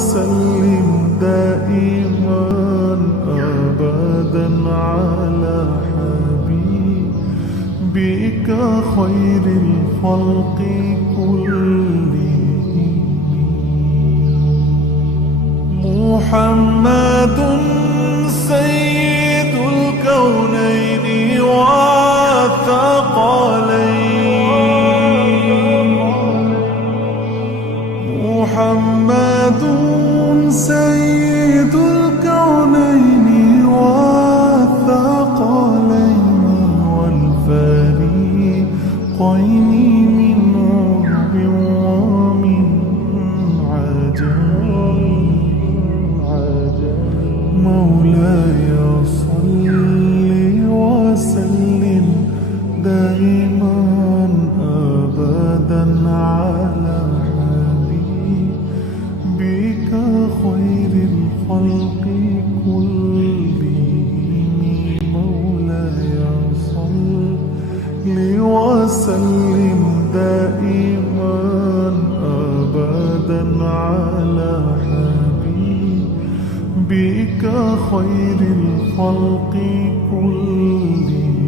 وسلم دائما أبدا على حبيبك خير الخلق كلهم. محمد سيد الكونين والثقلين، محمد سيد الكونين والثقلين والفريقين من عرب ومن عجم. مولاي صل وسلم دائما أبدا على حبيبك خير الخلق كلهم. مولاي صل وسلم دائما أبدا على حبيبك خير الخلق كلهم.